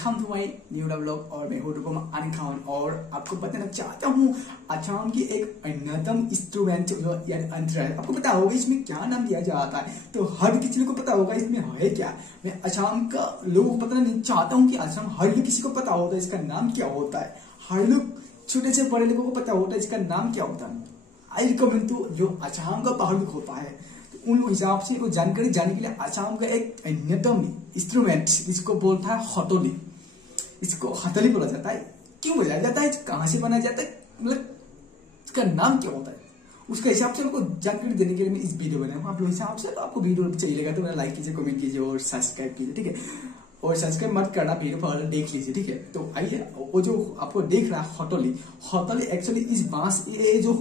Welcome to my new vlog. और मैं हूं रुपम अनिल खान और आपको बताना चाहता हूं असम की एक अन्यतम इंस्ट्रूमेंट जो यंत्र है। आपको पता होगा इसमें क्या नाम दिया जाता है, तो हर किसी को पता होगा इसमें है क्या। मैं असम का लोगों को पता नहीं चाहता हूँ कि असम हर किसी को पता होता है इसका नाम क्या होता है। हर लोग छोटे से बड़े लोगों को पता होता है इसका नाम क्या होता है। आई रिकमेंड तो जो असम का पहाड़ होता है तो उन हिसाब से वो जानकारी जानने के लिए असम का एक अन्यतम इंस्ट्रूमेंट इसको बोलता है हथौली। इसको हथौली बोला जाता है। क्यों बोला जाता है, कहाँ से बनाया जाता है, मतलब इसका नाम क्या होता है, उसके हिसाब से आपको जानकारी देने के लिए मैं इस वीडियो बनाया हूँ। आप लोग हिसाब से तो आपको वीडियो चाहिए लगा तो लाइक कीजिए, कमेंट कीजिए और सब्सक्राइब कीजिए, ठीक है। और सब्सक्राइब मत करना, वीडियो पर देख लीजिए, ठीक है। तो आइए, वो जो आपको देख रहा है हथौली, हथौली एक्चुअली इस बांस ये जो